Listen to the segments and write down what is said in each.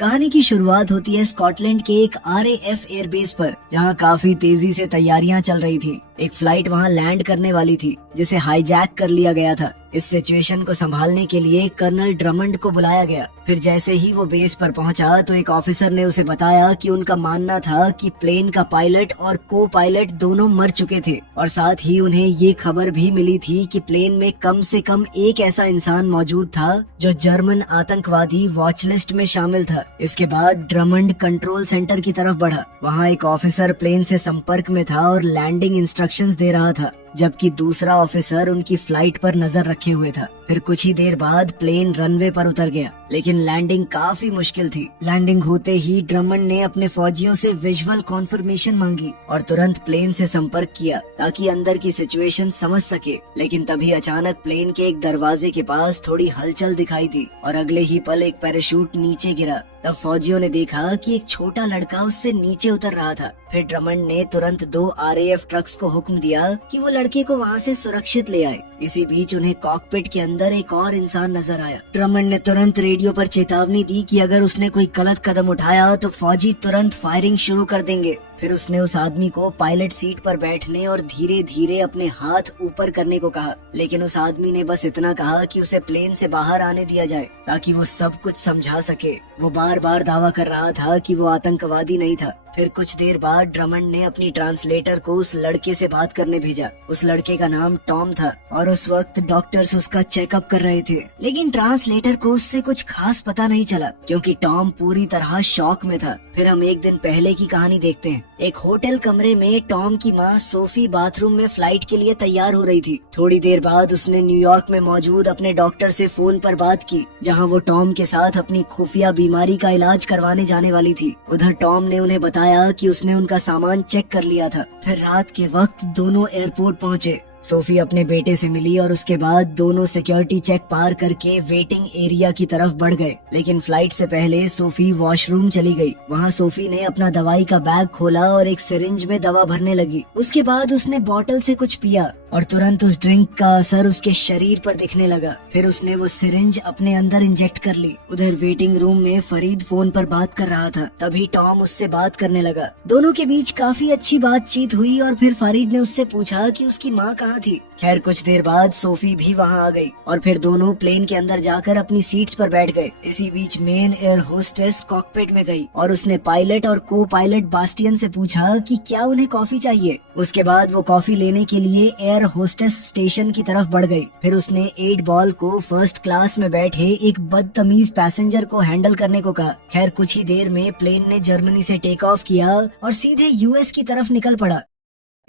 कहानी की शुरुआत होती है स्कॉटलैंड के एक RAF एयरबेस पर, जहां काफी तेजी से तैयारियां चल रही थी। एक फ्लाइट वहां लैंड करने वाली थी जिसे हाईजैक कर लिया गया था। इस सिचुएशन को संभालने के लिए कर्नल ड्रमंड को बुलाया गया। फिर जैसे ही वो बेस पर पहुंचा तो एक ऑफिसर ने उसे बताया कि उनका मानना था कि प्लेन का पायलट और को पायलट दोनों मर चुके थे, और साथ ही उन्हें ये खबर भी मिली थी कि प्लेन में कम से कम एक ऐसा इंसान मौजूद था जो जर्मन आतंकवादी वॉचलिस्ट में शामिल था। इसके बाद ड्रमंड कंट्रोल सेंटर की तरफ बढ़ा। वहाँ एक ऑफिसर प्लेन से संपर्क में था और लैंडिंग इंस्ट्रक्शंस दे रहा था, जबकि दूसरा ऑफिसर उनकी फ्लाइट पर नजर रखे हुए था। फिर कुछ ही देर बाद प्लेन रनवे पर उतर गया, लेकिन लैंडिंग काफी मुश्किल थी। लैंडिंग होते ही ड्रमंड ने अपने फौजियों से विजुअल कॉन्फर्मेशन मांगी और तुरंत प्लेन से संपर्क किया ताकि अंदर की सिचुएशन समझ सके। लेकिन तभी अचानक प्लेन के एक दरवाजे के पास थोड़ी हलचल दिखाई दी और अगले ही पल एक पैराशूट नीचे गिरा। तब फौजियों ने देखा कि एक छोटा लड़का उससे नीचे उतर रहा था। फिर ड्रमंड ने तुरंत 2 RAF ट्रक्स को हुक्म दिया कि वो लड़के को वहाँ से सुरक्षित ले आए। इसी बीच उन्हें कॉकपिट के अंदर एक और इंसान नजर आया। ड्रमंड ने तुरंत रेडियो पर चेतावनी दी कि अगर उसने कोई गलत कदम उठाया तो फौजी तुरंत फायरिंग शुरू कर देंगे। फिर उसने उस आदमी को पायलट सीट पर बैठने और धीरे धीरे अपने हाथ ऊपर करने को कहा, लेकिन उस आदमी ने बस इतना कहा कि उसे प्लेन से बाहर आने दिया जाए ताकि वो सब कुछ समझा सके। वो बार बार दावा कर रहा था कि वो आतंकवादी नहीं था। फिर कुछ देर बाद ड्रमंड ने अपनी ट्रांसलेटर को उस लड़के से बात करने भेजा। उस लड़के का नाम टॉम था और उस वक्त डॉक्टर्स उसका चेकअप कर रहे थे, लेकिन ट्रांसलेटर को उससे कुछ खास पता नहीं चला क्योंकि टॉम पूरी तरह शॉक में था। फिर हम एक दिन पहले की कहानी देखते हैं। एक होटल कमरे में टॉम की माँ सोफी बाथरूम में फ्लाइट के लिए तैयार हो रही थी। थोड़ी देर बाद उसने न्यूयॉर्क में मौजूद अपने डॉक्टर से फोन पर बात की, जहाँ वो टॉम के साथ अपनी खुफिया बीमारी का इलाज करवाने जाने वाली थी। उधर टॉम ने उन्हें बताया कि उसने उनका सामान चेक कर लिया था। फिर रात के वक्त दोनों एयरपोर्ट पहुँचे। सोफी अपने बेटे से मिली और उसके बाद दोनों सिक्योरिटी चेक पार करके वेटिंग एरिया की तरफ बढ़ गए। लेकिन फ्लाइट से पहले सोफी वॉशरूम चली गई। वहाँ सोफी ने अपना दवाई का बैग खोला और एक सिरिंज में दवा भरने लगी। उसके बाद उसने बॉटल से कुछ पिया और तुरंत उस ड्रिंक का असर उसके शरीर पर दिखने लगा। फिर उसने वो सिरिंज अपने अंदर इंजेक्ट कर ली। उधर वेटिंग रूम में फरीद फोन पर बात कर रहा था। तभी टॉम उससे बात करने लगा। दोनों के बीच काफी अच्छी बातचीत हुई और फिर फरीद ने उससे पूछा कि उसकी माँ कहाँ थी। खैर कुछ देर बाद सोफी भी वहाँ आ गई और फिर दोनों प्लेन के अंदर जाकर अपनी सीट्स पर बैठ गए। इसी बीच मेन एयर होस्टेस कॉकपिट में गई और उसने पायलट और को पायलट बास्टियन से पूछा कि क्या उन्हें कॉफी चाहिए। उसके बाद वो कॉफी लेने के लिए एयर होस्टेस स्टेशन की तरफ बढ़ गई। फिर उसने 8 बॉल को फर्स्ट क्लास में बैठे एक बदतमीज पैसेंजर को हैंडल करने को कहा। खैर कुछ ही देर में प्लेन ने जर्मनी से टेक ऑफ किया और सीधे US की तरफ निकल पड़ा।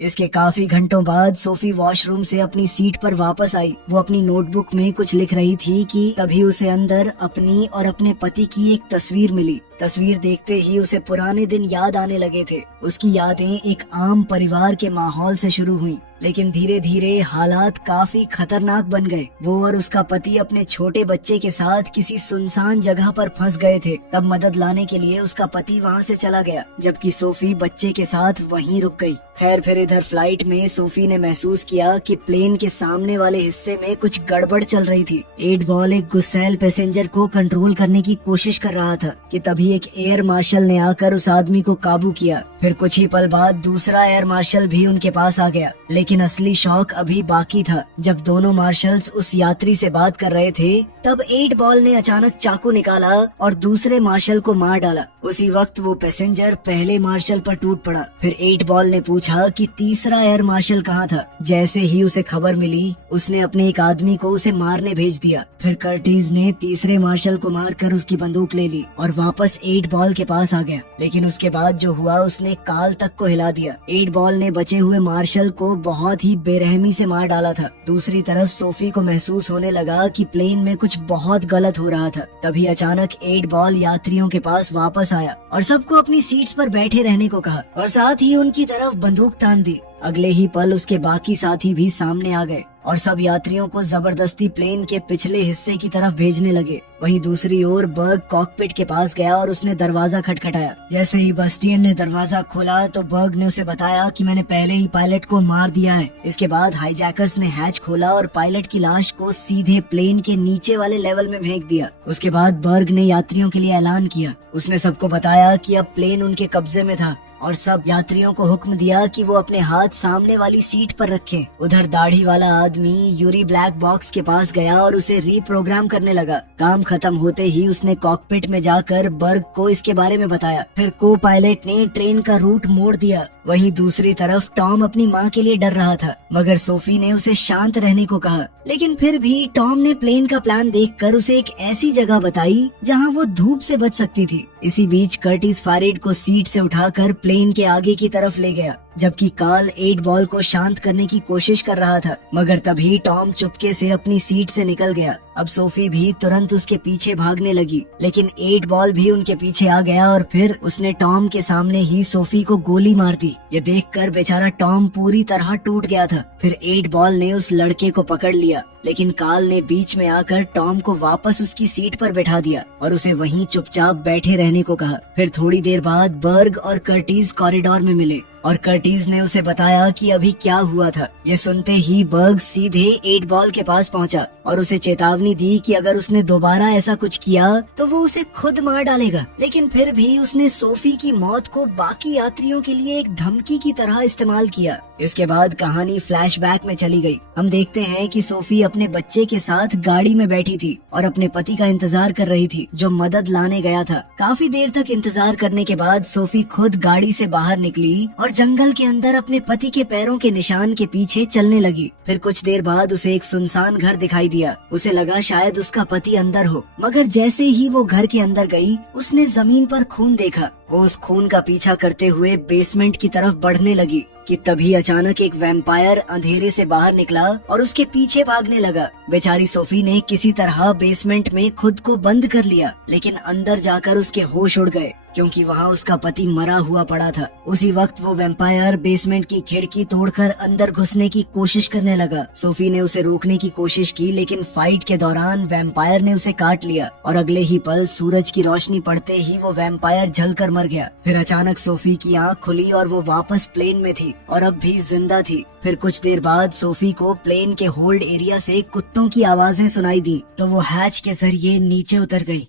इसके काफी घंटों बाद सोफी वॉशरूम से अपनी सीट पर वापस आई। वो अपनी नोटबुक में कुछ लिख रही थी कि तभी उसे अंदर अपनी और अपने पति की एक तस्वीर मिली। तस्वीर देखते ही उसे पुराने दिन याद आने लगे थे। उसकी यादें एक आम परिवार के माहौल से शुरू हुई, लेकिन धीरे धीरे हालात काफी खतरनाक बन गए। वो और उसका पति अपने छोटे बच्चे के साथ किसी सुनसान जगह पर फंस गए थे। तब मदद लाने के लिए उसका पति वहाँ से चला गया, जबकि सोफी बच्चे के साथ वहीं रुक गई। खैर फिर इधर फ्लाइट में सोफी ने महसूस किया कि प्लेन के सामने वाले हिस्से में कुछ गड़बड़ चल रही थी। 8 बॉल एक गुस्सैल पैसेंजर को कंट्रोल करने की कोशिश कर रहा था कि तभी एक एयर मार्शल ने आकर उस आदमी को काबू किया। फिर कुछ ही पल बाद दूसरा एयर मार्शल भी उनके पास आ गया, लेकिन असली शौक अभी बाकी था। जब दोनों मार्शल्स उस यात्री से बात कर रहे थे, तब 8 बॉल ने अचानक चाकू निकाला और दूसरे मार्शल को मार डाला। उसी वक्त वो पैसेंजर पहले मार्शल पर टूट पड़ा। फिर 8 बॉल ने पूछा कि तीसरा एयर मार्शल कहाँ था। जैसे ही उसे खबर मिली, उसने अपने एक आदमी को उसे मारने भेज दिया। फिर कर्टिस ने तीसरे मार्शल को मारकर उसकी बंदूक ले ली और वापस 8 बॉल के पास आ गया। लेकिन उसके बाद जो हुआ उसने काल तक को हिला दिया। 8 बॉल ने बचे हुए मार्शल को बहुत ही बेरहमी से मार डाला था। दूसरी तरफ सोफी को महसूस होने लगा कि प्लेन में कुछ बहुत गलत हो रहा था। तभी अचानक 8 बॉल यात्रियों के पास वापस आया और सबको अपनी सीट्स पर बैठे रहने को कहा और साथ ही उनकी तरफ बंदूक तान दी। अगले ही पल उसके बाकी साथी भी सामने आ गए और सब यात्रियों को जबरदस्ती प्लेन के पिछले हिस्से की तरफ भेजने लगे। वहीं दूसरी ओर बर्ग कॉकपिट के पास गया और उसने दरवाजा खटखटाया। जैसे ही बस्टियन ने दरवाजा खोला तो बर्ग ने उसे बताया कि मैंने पहले ही पायलट को मार दिया है। इसके बाद हाईजैकर्स ने हैच खोला और पायलट की लाश को सीधे प्लेन के नीचे वाले लेवल में फेंक दिया। उसके बाद बर्ग ने यात्रियों के लिए ऐलान किया। उसने सबको बताया कि अब प्लेन उनके कब्जे में था और सब यात्रियों को हुक्म दिया कि वो अपने हाथ सामने वाली सीट पर रखें। उधर दाढ़ी वाला आदमी यूरी ब्लैक बॉक्स के पास गया और उसे रीप्रोग्राम करने लगा। काम खत्म होते ही उसने कॉकपिट में जाकर बर्ग को इसके बारे में बताया। फिर को पायलट ने ट्रेन का रूट मोड़ दिया। वहीं दूसरी तरफ टॉम अपनी माँ के लिए डर रहा था, मगर सोफी ने उसे शांत रहने को कहा। लेकिन फिर भी टॉम ने प्लेन का प्लान देखकर उसे एक ऐसी जगह बताई जहाँ वो धूप से बच सकती थी। इसी बीच कर्टिस फारिड को सीट से उठाकर प्लेन के आगे की तरफ ले गया, जबकि कार्ल 8 बॉल को शांत करने की कोशिश कर रहा था, मगर तभी टॉम चुपके से अपनी सीट से निकल गया। अब सोफी भी तुरंत उसके पीछे भागने लगी, लेकिन 8 बॉल भी उनके पीछे आ गया और फिर उसने टॉम के सामने ही सोफी को गोली मार दी। ये देखकर बेचारा टॉम पूरी तरह टूट गया था। फिर 8 बॉल ने उस लड़के को पकड़ लिया, लेकिन कार्ल ने बीच में आकर टॉम को वापस उसकी सीट पर बैठा दिया और उसे वहीं चुपचाप बैठे रहने को कहा। फिर थोड़ी देर बाद बर्ग और कर्टिस कॉरिडोर में मिले और कर्टिस ने उसे बताया कि अभी क्या हुआ था। ये सुनते ही बर्ग सीधे 8 बॉल के पास पहुंचा और उसे चेतावनी दी कि अगर उसने दोबारा ऐसा कुछ किया तो वो उसे खुद मार डालेगा। लेकिन फिर भी उसने सोफी की मौत को बाकी यात्रियों के लिए एक धमकी की तरह इस्तेमाल किया। इसके बाद कहानी फ्लैशबैक में चली गई। हम देखते हैं कि सोफी अपने बच्चे के साथ गाड़ी में बैठी थी और अपने पति का इंतजार कर रही थी, जो मदद लाने गया था। काफी देर तक इंतजार करने के बाद सोफी खुद गाड़ी से बाहर निकली और जंगल के अंदर अपने पति के पैरों के निशान के पीछे चलने लगी। फिर कुछ देर बाद उसे एक सुनसान घर दिखाई दिया। उसे लगा शायद उसका पति अंदर हो, मगर जैसे ही वो घर के अंदर गई, उसने जमीन पर खून देखा। वो उस खून का पीछा करते हुए बेसमेंट की तरफ बढ़ने लगी कि तभी अचानक एक वैम्पायर अंधेरे से बाहर निकला और उसके पीछे भागने लगा। बेचारी सोफी ने किसी तरह बेसमेंट में खुद को बंद कर लिया, लेकिन अंदर जाकर उसके होश उड़ गए क्योंकि वहाँ उसका पति मरा हुआ पड़ा था। उसी वक्त वो वैम्पायर बेसमेंट की खिड़की तोड़कर अंदर घुसने की कोशिश करने लगा। सोफी ने उसे रोकने की कोशिश की, लेकिन फाइट के दौरान वैम्पायर ने उसे काट लिया और अगले ही पल सूरज की रोशनी पड़ते ही वो वैम्पायर जलकर मर गया। फिर अचानक सोफी की आंख खुली और वो वापस प्लेन में थी और अब भी जिंदा थी। फिर कुछ देर बाद सोफी को प्लेन के होल्ड एरिया से कुत्तों की आवाजें सुनाई दी तो वो हैच के जरिए नीचे उतर गई।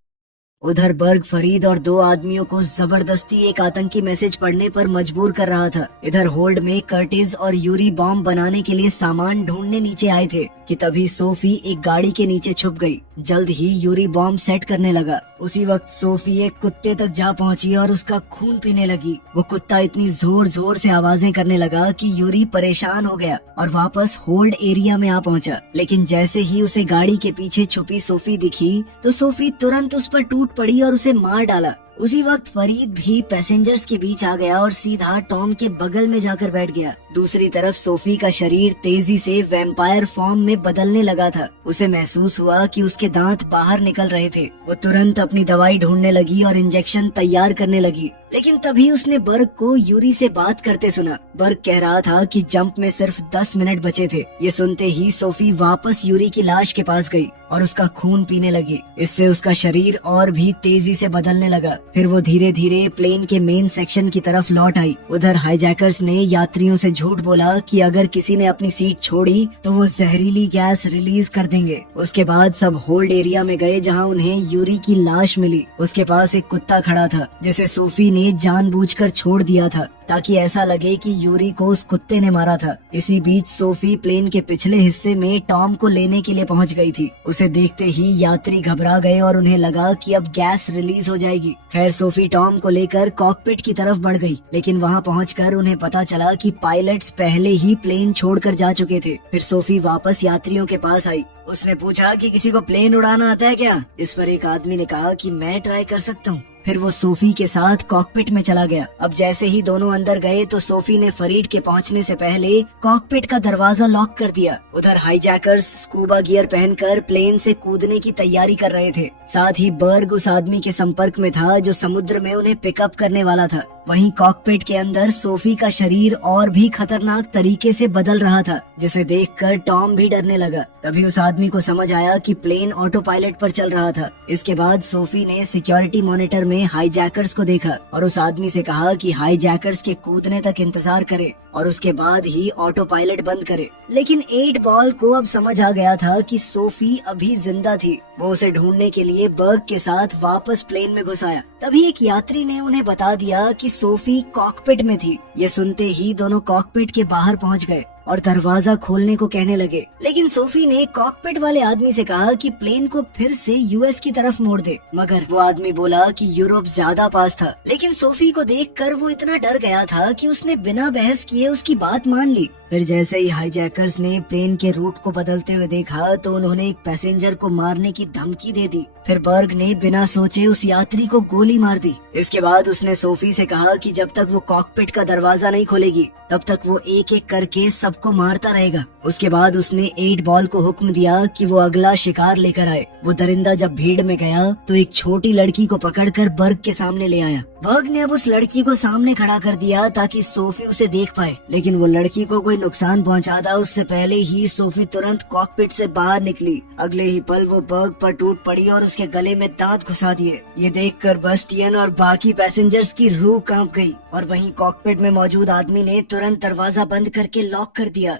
उधर बर्ग फरीद और 2 आदमियों को जबरदस्ती एक आतंकी मैसेज पढ़ने पर मजबूर कर रहा था। इधर होल्ड में कर्टिस और यूरी बॉम्ब बनाने के लिए सामान ढूंढने नीचे आए थे कि तभी सोफी एक गाड़ी के नीचे छुप गई। जल्द ही यूरी बॉम्ब सेट करने लगा। उसी वक्त सोफी एक कुत्ते तक जा पहुंची और उसका खून पीने लगी। वो कुत्ता इतनी जोर जोर से आवाजें करने लगा कि यूरी परेशान हो गया और वापस होल्ड एरिया में आ पहुंचा। लेकिन जैसे ही उसे गाड़ी के पीछे छुपी सोफी दिखी तो सोफी तुरंत उस पर टूट पड़ी और उसे मार डाला। उसी वक्त फरीद भी पैसेंजर्स के बीच आ गया और सीधा टॉम के बगल में जाकर बैठ गया। दूसरी तरफ सोफी का शरीर तेजी से वैम्पायर फॉर्म में बदलने लगा था। उसे महसूस हुआ कि उसके दांत बाहर निकल रहे थे। वो तुरंत अपनी दवाई ढूंढने लगी और इंजेक्शन तैयार करने लगी। लेकिन तभी उसने बर्ग को यूरी से बात करते सुना। बर्ग कह रहा था कि जंप में सिर्फ 10 मिनट बचे थे। ये सुनते ही सोफी वापस यूरी की लाश के पास गई और उसका खून पीने लगी। इससे उसका शरीर और भी तेजी से बदलने लगा। फिर वो धीरे धीरे प्लेन के मेन सेक्शन की तरफ लौट आई। उधर हाईजैकर्स ने यात्रियों से झूठ बोला कि अगर किसी ने अपनी सीट छोड़ी तो वो जहरीली गैस रिलीज कर देंगे। उसके बाद सब होल्ड एरिया में गए जहाँ उन्हें यूरी की लाश मिली। उसके पास एक कुत्ता खड़ा था जिसे सोफी ने जानबूझकर छोड़ दिया था ताकि ऐसा लगे कि यूरी को उस कुत्ते ने मारा था। इसी बीच सोफी प्लेन के पिछले हिस्से में टॉम को लेने के लिए पहुंच गई थी। उसे देखते ही यात्री घबरा गए और उन्हें लगा कि अब गैस रिलीज हो जाएगी। खैर सोफी टॉम को लेकर कॉकपिट की तरफ बढ़ गई, लेकिन वहां पहुंचकर उन्हें पता चला कि पायलट्स पहले ही प्लेन छोड़कर जा चुके थे। फिर सोफी वापस यात्रियों के पास आई। उसने पूछा कि किसी को प्लेन उड़ाना आता है क्या? इस पर एक आदमी ने कहा कि मैं ट्राई कर सकता हूँ। फिर वो सोफी के साथ कॉकपिट में चला गया। अब जैसे ही दोनों अंदर गए तो सोफी ने फरीड के पहुंचने से पहले कॉकपिट का दरवाजा लॉक कर दिया। उधर हाईजैकर्स स्कूबा गियर पहनकर प्लेन से कूदने की तैयारी कर रहे थे। साथ ही बर्ग उस आदमी के संपर्क में था जो समुद्र में उन्हें पिकअप करने वाला था। वहीं कॉकपिट के अंदर सोफी का शरीर और भी खतरनाक तरीके से बदल रहा था, जिसे देखकर टॉम भी डरने लगा। तभी उस आदमी को समझ आया कि प्लेन ऑटो पायलट पर चल रहा था। इसके बाद सोफी ने सिक्योरिटी मॉनिटर में हाईजैकर्स को देखा और उस आदमी से कहा कि हाईजैकर्स के कूदने तक इंतजार करे और उसके बाद ही ऑटो पायलट बंद करे। लेकिन 8 बॉल को अब समझ आ गया था कि सोफी अभी जिंदा थी। वो उसे ढूंढने के लिए बर्ग के साथ वापस प्लेन में घुस आया। तभी एक यात्री ने उन्हें बता दिया कि सोफी कॉकपिट में थी। ये सुनते ही दोनों कॉकपिट के बाहर पहुंच गए और दरवाजा खोलने को कहने लगे। लेकिन सोफी ने कॉकपिट वाले आदमी से कहा कि प्लेन को फिर से यूएस की तरफ मोड़ दे, मगर वो आदमी बोला कि यूरोप ज्यादा पास था। लेकिन सोफी को देखकर वो इतना डर गया था कि उसने बिना बहस किए उसकी बात मान ली। फिर जैसे ही हाईजैकर्स ने प्लेन के रूट को बदलते हुए देखा तो उन्होंने एक पैसेंजर को मारने की धमकी दे दी। फिर बर्ग ने बिना सोचे उस यात्री को गोली मार दी। इसके बाद उसने सोफी से कहा कि जब तक वो कॉकपिट का दरवाजा नहीं खोलेगी तब तक वो एक एक करके सबको मारता रहेगा। उसके बाद उसने 8 बॉल को हुक्म दिया कि वो अगला शिकार लेकर आए। वो दरिंदा जब भीड़ में गया तो एक छोटी लड़की को पकड़कर बर्ग के सामने ले आया। बर्ग ने अब उस लड़की को सामने खड़ा कर दिया ताकि सोफी उसे देख पाए, लेकिन वो लड़की को कोई नुकसान पहुंचाता उससे पहले ही सोफी तुरंत कॉकपिट से बाहर निकली। अगले ही पल वो बर्ग पर टूट पड़ी और उसके गले में दांत घुसा दिए। ये देखकर बस्टियन और बाकी पैसेंजर्स की रूह कांप गई और वहीं कॉकपिट में मौजूद आदमी ने तुरंत दरवाजा बंद करके लॉक कर दिया।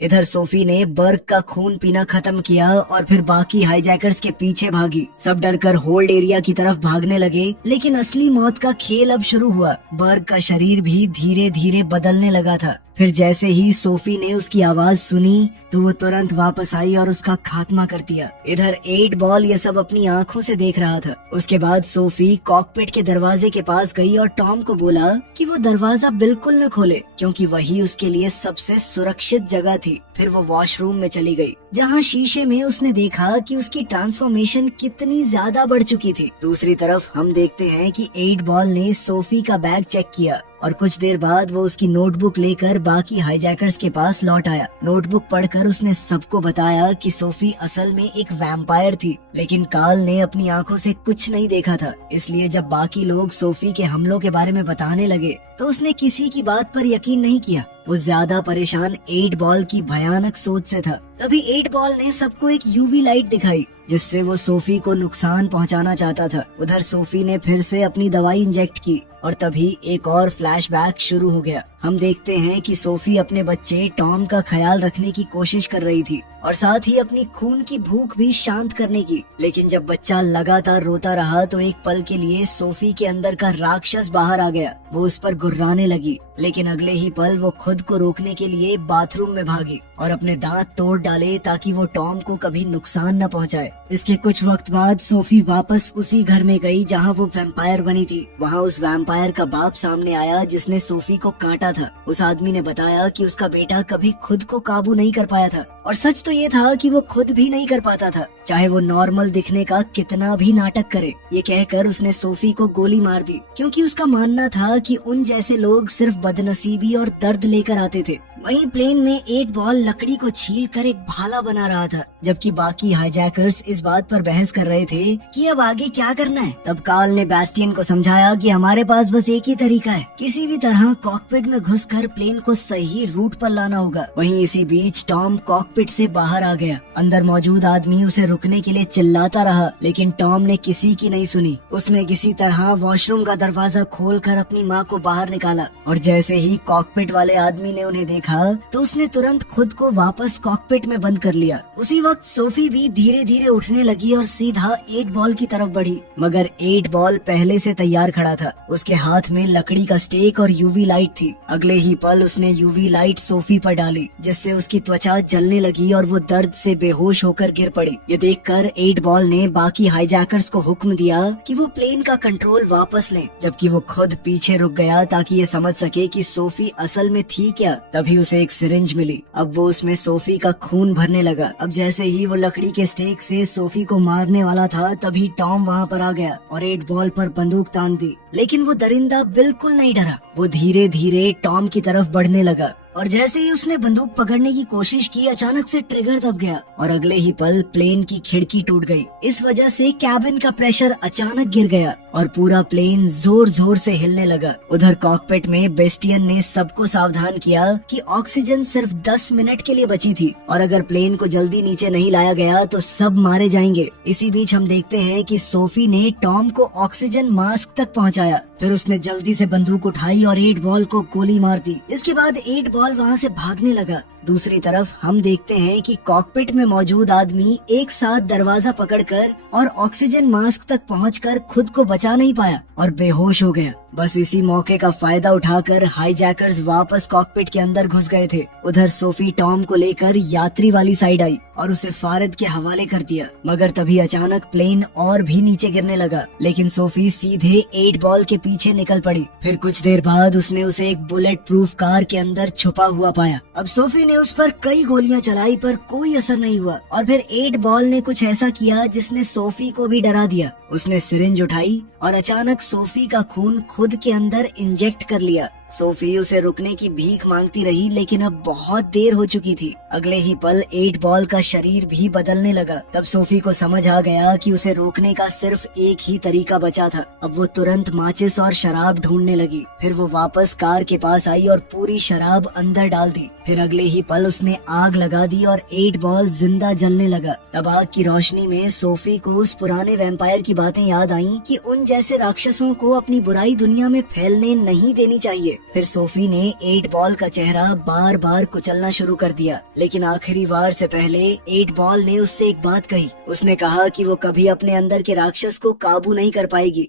इधर सोफी ने बर्ग का खून पीना खत्म किया और फिर बाकी हाईजैकर्स के पीछे भागी। सब डरकर होल्ड एरिया की तरफ भागने लगे, लेकिन असली मौत का खेल अब शुरू हुआ। बर्ग का शरीर भी धीरे धीरे बदलने लगा था। फिर जैसे ही सोफी ने उसकी आवाज सुनी तो वो तुरंत वापस आई और उसका खात्मा कर दिया। इधर 8 बॉल ये सब अपनी आंखों से देख रहा था। उसके बाद सोफी कॉकपिट के दरवाजे के पास गई और टॉम को बोला कि वो दरवाजा बिल्कुल न खोले, क्योंकि वही उसके लिए सबसे सुरक्षित जगह थी। फिर वो वॉशरूम में चली गई, जहाँ शीशे में उसने देखा कि उसकी ट्रांसफॉर्मेशन कितनी ज्यादा बढ़ चुकी थी। दूसरी तरफ हम देखते हैं कि 8 बॉल ने सोफी का बैग चेक किया और कुछ देर बाद वो उसकी नोटबुक लेकर बाकी हाईजैकर्स के पास लौट आया। नोटबुक पढ़कर उसने सबको बताया कि सोफी असल में एक वैम्पायर थी, लेकिन कार्ल ने अपनी आंखों से कुछ नहीं देखा था। इसलिए जब बाकी लोग सोफी के हमलों के बारे में बताने लगे तो उसने किसी की बात पर यकीन नहीं किया। वो ज्यादा परेशान 8 बॉल की भयानक सोच से था। तभी 8 बॉल ने सबको एक यूवी लाइट दिखाई जिससे वो सोफी को नुकसान पहुंचाना चाहता था। उधर सोफी ने फिर से अपनी दवाई इंजेक्ट की और तभी एक और फ्लैशबैक शुरू हो गया। हम देखते हैं कि सोफी अपने बच्चे टॉम का ख्याल रखने की कोशिश कर रही थी और साथ ही अपनी खून की भूख भी शांत करने की। लेकिन जब बच्चा लगातार रोता रहा तो एक पल के लिए सोफी के अंदर का राक्षस बाहर आ गया। वो उस पर गुर्राने लगी, लेकिन अगले ही पल वो खुद को रोकने के लिए बाथरूम में भागी और अपने दांत तोड़ डाले ताकि वो टॉम को कभी नुकसान न पहुंचाए। इसके कुछ वक्त बाद सोफी वापस उसी घर में गई जहां वो वैम्पायर बनी थी। वहां उस वैम्पायर का बाप सामने आया जिसने सोफी को काटा था। उस आदमी ने बताया कि उसका बेटा कभी खुद को काबू नहीं कर पाया था और सच तो ये था कि वो खुद भी नहीं कर पाता था, चाहे वो नॉर्मल दिखने का कितना भी नाटक करे। ये कहकर उसने सोफी को गोली मार दी, क्योंकि उसका मानना था कि उन जैसे लोग सिर्फ बदनसीबी और दर्द लेकर आते थे। वहीं प्लेन में 8 बॉल लकड़ी को छील कर एक भाला बना रहा था, जबकि बाकी हाईजैकर्स इस बात पर बहस कर रहे थे कि अब आगे क्या करना है। तब कार्ल ने बैस्टियन को समझाया कि हमारे पास बस एक ही तरीका है, किसी भी तरह कॉकपिट में घुसकर प्लेन को सही रूट पर लाना होगा। वहीं इसी बीच टॉम कॉकपिट से बाहर आ गया। अंदर मौजूद आदमी उसे रुकने के लिए चिल्लाता रहा, लेकिन टॉम ने किसी की नहीं सुनी। उसने किसी तरह वॉशरूम का दरवाजा खोलकर अपनी माँ को बाहर निकाला और जैसे ही कॉकपिट वाले आदमी ने उन्हें देखा तो उसने तुरंत खुद को वापस कॉकपिट में बंद कर लिया। उसी वक्त सोफी भी धीरे धीरे उठने लगी और सीधा 8 बॉल की तरफ बढ़ी, मगर 8 बॉल पहले से तैयार खड़ा था। उसके हाथ में लकड़ी का स्टेक और यूवी लाइट थी। अगले ही पल उसने यूवी लाइट सोफी पर डाली, जिससे उसकी त्वचा जलने लगी और वो दर्द से बेहोश होकर गिर पड़ी। ये देखकर 8 बॉल ने बाकी हाईजैकर्स को हुक्म दिया कि वो प्लेन का कंट्रोल वापस लें, जबकि वो खुद पीछे रुक गया ताकि ये समझ सके कि सोफी असल में थी क्या। तभी उसे एक सिरिंज मिली। अब वो उसमें सोफी का खून भरने लगा। अब जैसे ही वो लकड़ी के स्टेक से सोफी को मारने वाला था तभी टॉम वहाँ पर आ गया और 8 बॉल पर बंदूक तान दी, लेकिन वो दरिंदा बिल्कुल नहीं डरा। वो धीरे धीरे टॉम की तरफ बढ़ने लगा और जैसे ही उसने बंदूक पकड़ने की कोशिश की अचानक से ट्रिगर दब गया और अगले ही पल प्लेन की खिड़की टूट गई। इस वजह से कैबिन का प्रेशर अचानक गिर गया और पूरा प्लेन जोर जोर से हिलने लगा। उधर कॉकपिट में बेस्टियन ने सबको सावधान किया कि ऑक्सीजन सिर्फ 10 मिनट के लिए बची थी और अगर प्लेन को जल्दी नीचे नहीं लाया गया तो सब मारे जाएंगे। इसी बीच हम देखते हैं कि सोफी ने टॉम को ऑक्सीजन मास्क तक पहुंचाया। फिर उसने जल्दी से बंदूक उठाई और 8 बॉल को गोली मार दी। इसके बाद 8 बॉल वहाँ से भागने लगा। दूसरी तरफ हम देखते हैं कि कॉकपिट में मौजूद आदमी एक साथ दरवाजा पकड़कर और ऑक्सीजन मास्क तक पहुंचकर खुद को बचा नहीं पाया और बेहोश हो गया। बस इसी मौके का फायदा उठाकर हाईजैकर्स वापस कॉकपिट के अंदर घुस गए थे। उधर सोफी टॉम को लेकर यात्री वाली साइड आई और उसे फारिद के हवाले कर दिया, मगर तभी अचानक प्लेन और भी नीचे गिरने लगा। लेकिन सोफी सीधे 8 बॉल के पीछे निकल पड़ी। फिर कुछ देर बाद उसने उसे एक बुलेट प्रूफ कार के अंदर छुपा हुआ पाया। अब सोफी ने उस पर कई गोलियां चलाई पर कोई असर नहीं हुआ और फिर 8 बॉल ने कुछ ऐसा किया जिसने सोफी को भी डरा दिया। उसने सिरिंज उठाई और अचानक सोफी का खून खुद के अंदर इंजेक्ट कर लिया। सोफी उसे रुकने की भीख मांगती रही लेकिन अब बहुत देर हो चुकी थी। अगले ही पल 8 बॉल का शरीर भी बदलने लगा। तब सोफी को समझ आ गया कि उसे रोकने का सिर्फ एक ही तरीका बचा था। अब वो तुरंत माचिस और शराब ढूंढने लगी। फिर वो वापस कार के पास आई और पूरी शराब अंदर डाल दी। फिर अगले ही पल उसने आग लगा दी और 8 बॉल जिंदा जलने लगा। तब आग की रोशनी में सोफी को उस पुराने वैम्पायर की बातें याद आईं कि उन जैसे राक्षसों को अपनी बुराई दुनिया में फैलने नहीं देनी चाहिए। फिर सोफी ने 8 बॉल का चेहरा बार बार कुचलना शुरू कर दिया, लेकिन आखिरी वार से पहले 8 बॉल ने उससे एक बात कही। उसने कहा कि वो कभी अपने अंदर के राक्षस को काबू नहीं कर पाएगी।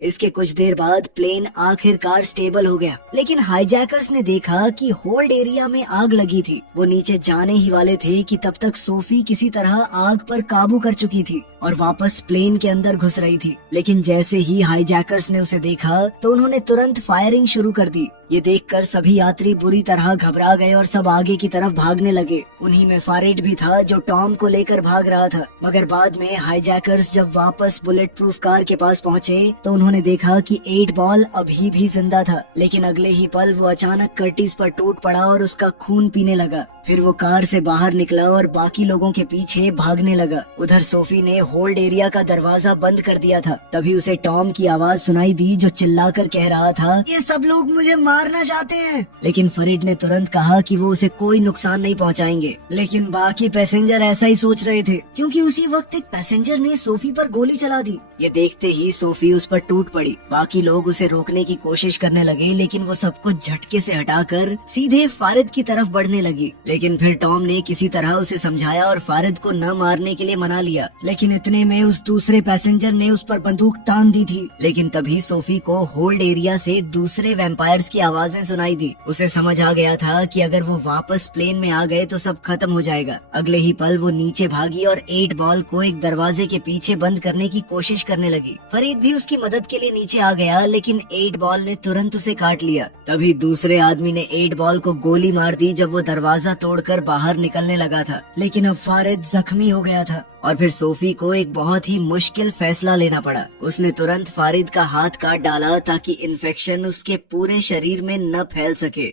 इसके कुछ देर बाद प्लेन आखिरकार स्टेबल हो गया, लेकिन हाईजैकर्स ने देखा कि होल्ड एरिया में आग लगी थी। वो नीचे जाने ही वाले थे कि तब तक सोफी किसी तरह आग पर काबू कर चुकी थी और वापस प्लेन के अंदर घुस रही थी। लेकिन जैसे ही हाईजैकर्स ने उसे देखा तो उन्होंने तुरंत फायरिंग शुरू कर दी। ये देखकर सभी यात्री बुरी तरह घबरा गए और सब आगे की तरफ भागने लगे। उन्हीं में फारिड भी था जो टॉम को लेकर भाग रहा था। मगर बाद में हाईजैकर्स जब वापस बुलेट प्रूफ कार के पास पहुँचे तो उन्होंने देखा कि 8 बॉल अभी भी जिंदा था। लेकिन अगले ही पल वो अचानक कर्टिस पर टूट पड़ा और उसका खून पीने लगा। फिर वो कार से बाहर निकला और बाकी लोगों के पीछे भागने लगा। उधर सोफी ने होल्ड एरिया का दरवाजा बंद कर दिया था। तभी उसे टॉम की आवाज सुनाई दी जो चिल्लाकर कह रहा था, ये सब लोग मुझे मारना चाहते हैं। लेकिन फरीड ने तुरंत कहा कि वो उसे कोई नुकसान नहीं पहुंचाएंगे। लेकिन बाकी पैसेंजर ऐसा ही सोच रहे थे, क्योंकि उसी वक्त एक पैसेंजर ने सोफी पर गोली चला दी। ये देखते ही सोफी उस पर टूट पड़ी। बाकी लोग उसे रोकने की कोशिश करने लगे, लेकिन वो सबको झटके से हटाकर सीधे फारिद की तरफ बढ़ने लगी। लेकिन फिर टॉम ने किसी तरह उसे समझाया और फारिद को न मारने के लिए मना लिया। लेकिन इतने में उस दूसरे पैसेंजर ने उस पर बंदूक तान दी थी। लेकिन तभी सोफी को होल्ड एरिया से दूसरे वैम्पायर्स की आवाजें सुनाई दी। उसे समझ आ गया था कि अगर वो वापस प्लेन में आ गए तो सब खत्म हो जाएगा। अगले ही पल वो नीचे भागी और 8 बॉल को एक दरवाजे के पीछे बंद करने की कोशिश करने लगी। फरीद भी उसकी मदद के लिए नीचे आ गया, लेकिन 8 बॉल ने तुरंत उसे काट लिया। तभी दूसरे आदमी ने 8 बॉल को गोली मार दी जब वो दरवाजा तोड़कर बाहर निकलने लगा था। लेकिन अब फारिद जख्मी हो गया था और फिर सोफी को एक बहुत ही मुश्किल फैसला लेना पड़ा। उसने तुरंत फारिद का हाथ काट डाला ताकि इन्फेक्शन उसके पूरे शरीर में न फैल सके।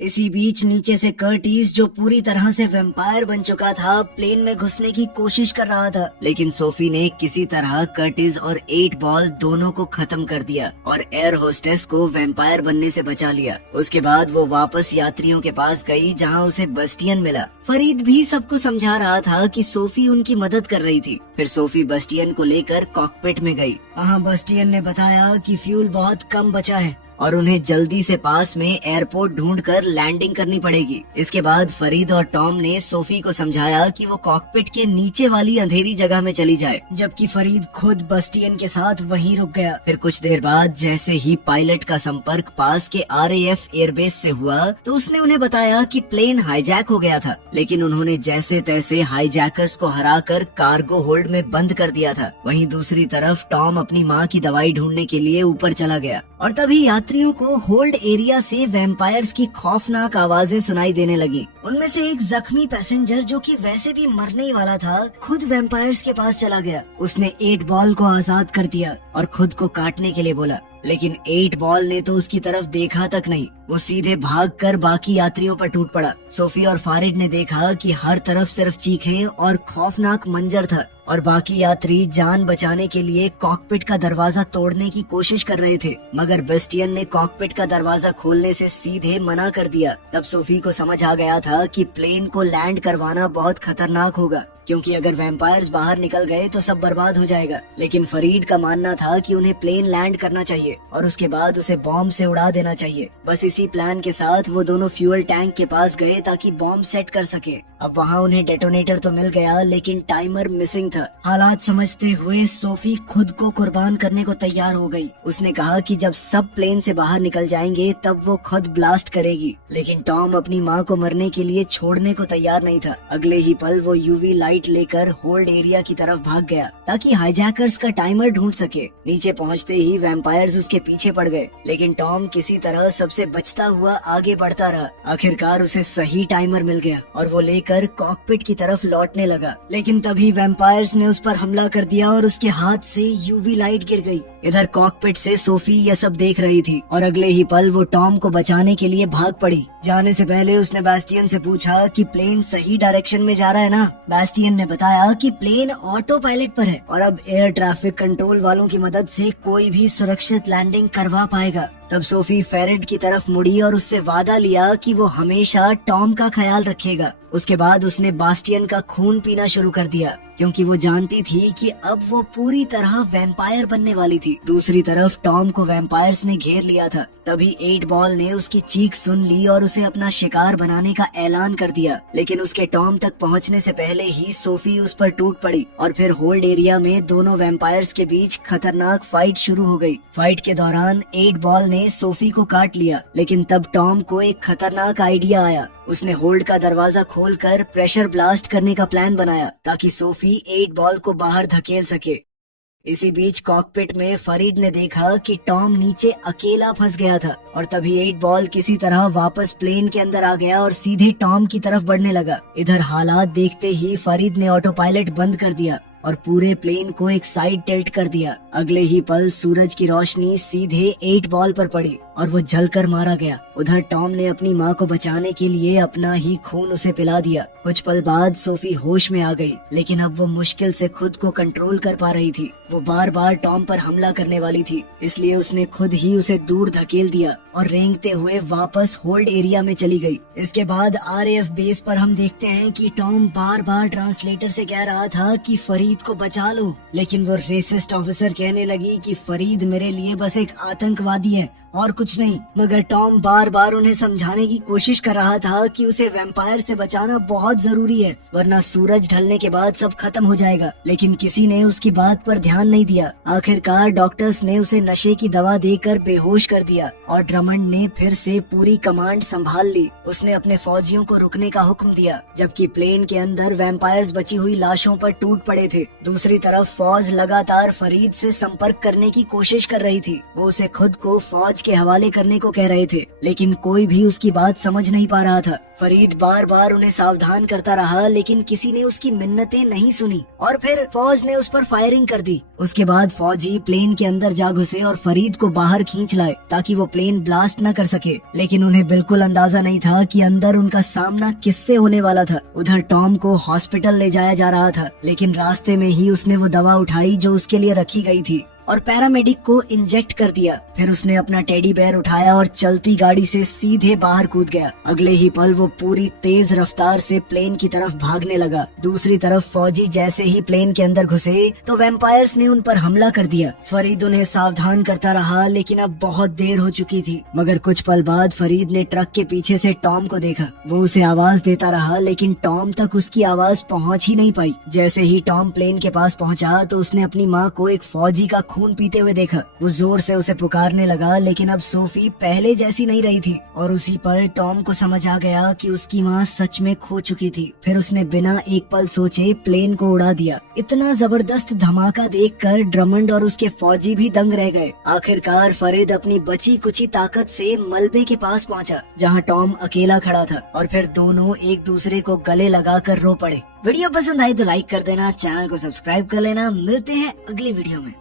इसी बीच नीचे से कर्टिस, जो पूरी तरह से वैम्पायर बन चुका था, प्लेन में घुसने की कोशिश कर रहा था। लेकिन सोफी ने किसी तरह कर्टिस और 8 बॉल दोनों को खत्म कर दिया और एयर होस्टेस को वैम्पायर बनने से बचा लिया। उसके बाद वो वापस यात्रियों के पास गई जहां उसे बस्टियन मिला। फरीद भी सबको समझा रहा था कि सोफी उनकी मदद कर रही थी। फिर सोफी बस्टियन को लेकर कॉकपिट में गई। वहाँ बस्टियन ने बताया कि फ्यूल बहुत कम बचा है और उन्हें जल्दी से पास में एयरपोर्ट ढूंढकर लैंडिंग करनी पड़ेगी। इसके बाद फरीद और टॉम ने सोफी को समझाया कि वो कॉकपिट के नीचे वाली अंधेरी जगह में चली जाए, जबकि फरीद खुद बस्टियन के साथ वहीं रुक गया। फिर कुछ देर बाद जैसे ही पायलट का संपर्क पास के RAF एयरबेस से हुआ तो उसने उन्हें बताया कि प्लेन हाईजैक हो गया था। लेकिन उन्होंने जैसे तैसे हाईजैकर्स को हराकर कार्गो होल्ड में बंद कर दिया था। वहीं दूसरी तरफ टॉम अपनी माँ की दवाई ढूंढने के लिए ऊपर चला गया और तभी यात्रियों को होल्ड एरिया से वैम्पायर्स की खौफनाक आवाजें सुनाई देने लगी। उनमें से एक जख्मी पैसेंजर, जो कि वैसे भी मरने ही वाला था, खुद वैम्पायर्स के पास चला गया। उसने 8 बॉल को आजाद कर दिया और खुद को काटने के लिए बोला। लेकिन 8 बॉल ने तो उसकी तरफ देखा तक नहीं। वो सीधे भागकर बाकी यात्रियों पर टूट पड़ा। सोफी और फारिड ने देखा कि हर तरफ सिर्फ चीखें और खौफनाक मंजर था और बाकी यात्री जान बचाने के लिए कॉकपिट का दरवाजा तोड़ने की कोशिश कर रहे थे, मगर बेस्टियन ने कॉकपिट का दरवाजा खोलने से सीधे मना कर दिया। तब सोफी को समझ आ गया था कि प्लेन को लैंड करवाना बहुत खतरनाक होगा, क्योंकि अगर वैम्पायर्स बाहर निकल गए तो सब बर्बाद हो जाएगा। लेकिन फरीद का मानना था कि उन्हें प्लेन लैंड करना चाहिए और उसके बाद उसे बॉम्ब से उड़ा देना चाहिए। बस इसी प्लान के साथ वो दोनों फ्यूल टैंक के पास गए ताकि बॉम्ब सेट कर सके। अब वहाँ उन्हें डेटोनेटर तो मिल गया, लेकिन टाइमर मिसिंग था। हालात समझते हुए सोफी खुद को कुर्बान करने को तैयार हो गई। उसने कहा कि जब सब प्लेन से बाहर निकल जाएंगे तब वो खुद ब्लास्ट करेगी, लेकिन टॉम अपनी माँ को मरने के लिए छोड़ने को तैयार नहीं था। अगले ही पल वो यूवी लाइट लेकर होल्ड एरिया की तरफ भाग गया ताकि हाईजैकर्स का टाइमर ढूंढ सके। नीचे पहुंचते ही वैम्पायर्स उसके पीछे पड़ गए, लेकिन टॉम किसी तरह सबसे बचता हुआ आगे बढ़ता रहा। आखिरकार उसे सही टाइमर मिल गया और वो लेकर कॉकपिट की तरफ लौटने लगा, लेकिन तभी वैम्पायर्स ने उस पर हमला कर दिया और उसके हाथ से यूवी लाइट गिर गई। इधर कॉकपिट से सोफी यह सब देख रही थी और अगले ही पल वो टॉम को बचाने के लिए भाग पड़ी। जाने से पहले उसने बैस्टियन से पूछा कि प्लेन सही डायरेक्शन में जा रहा है ना। बैस्टियन ने बताया कि प्लेन ऑटो पायलट पर है और अब एयर ट्रैफिक कंट्रोल वालों की मदद से कोई भी सुरक्षित लैंडिंग करवा पाएगा। तब सोफी फेरिड की तरफ मुड़ी और उससे वादा लिया कि वो हमेशा टॉम का ख्याल रखेगा। उसके बाद उसने बास्टियन का खून पीना शुरू कर दिया, क्योंकि वो जानती थी कि अब वो पूरी तरह वैम्पायर बनने वाली थी। दूसरी तरफ टॉम को वैम्पायर्स ने घेर लिया था। तभी 8 बॉल ने उसकी चीख सुन ली और उसे अपना शिकार बनाने का ऐलान कर दिया, लेकिन उसके टॉम तक पहुंचने से पहले ही सोफी उस पर टूट पड़ी और फिर होल्ड एरिया में दोनों वैम्पायर्स के बीच खतरनाक फाइट शुरू हो गई। फाइट के दौरान 8 बॉल ने सोफी को काट लिया, लेकिन तब टॉम को एक खतरनाक आइडिया आया। उसने होल्ड का दरवाजा खोलकर प्रेशर ब्लास्ट करने का प्लान बनाया ताकि सोफी 8 बॉल को बाहर धकेल सके। इसी बीच कॉकपिट में फरीद ने देखा कि टॉम नीचे अकेला फंस गया था और तभी 8 बॉल किसी तरह वापस प्लेन के अंदर आ गया और सीधे टॉम की तरफ बढ़ने लगा। इधर हालात देखते ही फरीद ने ऑटो पायलट बंद कर दिया और पूरे प्लेन को एक साइड टिल्ट कर दिया। अगले ही पल सूरज की रोशनी सीधे 8 बॉल पर पड़ी और वो जलकर मारा गया। उधर टॉम ने अपनी माँ को बचाने के लिए अपना ही खून उसे पिला दिया। कुछ पल बाद सोफी होश में आ गई, लेकिन अब वो मुश्किल से खुद को कंट्रोल कर पा रही थी। वो बार बार टॉम पर हमला करने वाली थी, इसलिए उसने खुद ही उसे दूर धकेल दिया और रेंगते हुए वापस होल्ड एरिया में चली गई। इसके बाद RAF बेस पर हम देखते हैं कि टॉम बार बार ट्रांसलेटर से कह रहा था कि फरीद को बचा लो, लेकिन वो रेसिस्ट ऑफिसर कहने लगी कि फरीद मेरे लिए बस एक आतंकवादी है और कुछ नहीं। मगर टॉम बार बार उन्हें समझाने की कोशिश कर रहा था कि उसे वैम्पायर से बचाना बहुत जरूरी है, वरना सूरज ढलने के बाद सब खत्म हो जाएगा। लेकिन किसी ने उसकी बात पर ध्यान नहीं दिया। आखिरकार डॉक्टर्स ने उसे नशे की दवा देकर बेहोश कर दिया और ड्रमंड ने फिर से पूरी कमांड संभाल ली। उसने अपने फौजियों को रुकने का हुक्म दिया, जबकि प्लेन के अंदर वैम्पायर्स बची हुई लाशों पर टूट पड़े थे। दूसरी तरफ फौज लगातार फरीद से संपर्क करने की कोशिश कर रही थी। वो उसे खुद को फौज के हवाले करने को कह रहे थे, लेकिन कोई भी उसकी बात समझ नहीं पा रहा था। फरीद बार बार उन्हें सावधान करता रहा, लेकिन किसी ने उसकी मिन्नतें नहीं सुनी और फिर फौज ने उस पर फायरिंग कर दी। उसके बाद फौजी प्लेन के अंदर जा घुसे और फरीद को बाहर खींच लाए ताकि वो प्लेन ब्लास्ट न कर सके, लेकिन उन्हें बिल्कुल अंदाजा नहीं था कि अंदर उनका सामना किससे होने वाला था। उधर टॉम को हॉस्पिटल ले जाया जा रहा था, लेकिन रास्ते में ही उसने वो दवा उठाई जो उसके लिए रखी गई थी और पैरामेडिक को इंजेक्ट कर दिया। फिर उसने अपना टेडी बेयर उठाया और चलती गाड़ी से सीधे बाहर कूद गया। अगले ही पल वो पूरी तेज रफ्तार से प्लेन की तरफ भागने लगा। दूसरी तरफ फौजी जैसे ही प्लेन के अंदर घुसे तो वैम्पायर्स ने उन पर हमला कर दिया। फरीद उन्हें सावधान करता रहा, लेकिन अब बहुत देर हो चुकी थी। मगर कुछ पल बाद फरीद ने ट्रक के पीछे से टॉम को देखा। वो उसे आवाज देता रहा, लेकिन टॉम तक उसकी आवाज पहुंच ही नहीं पाई। जैसे ही टॉम प्लेन के पास पहुंचा तो उसने अपनी माँ को एक फौजी का खून पीते हुए देखा। वो जोर से उसे पुकारने लगा, लेकिन अब सोफी पहले जैसी नहीं रही थी और उसी पल टॉम को समझ आ गया कि उसकी माँ सच में खो चुकी थी। फिर उसने बिना एक पल सोचे प्लेन को उड़ा दिया। इतना जबरदस्त धमाका देखकर ड्रमंड और उसके फौजी भी दंग रह गए। आखिरकार फरीद अपनी बची कुची ताकत से मलबे के पास पहुंचा, जहां टॉम अकेला खड़ा था और फिर दोनों एक दूसरे को गले लगाकर रो पड़े। वीडियो पसंद आई तो लाइक कर देना, चैनल को सब्सक्राइब कर लेना। मिलते हैं अगली वीडियो में।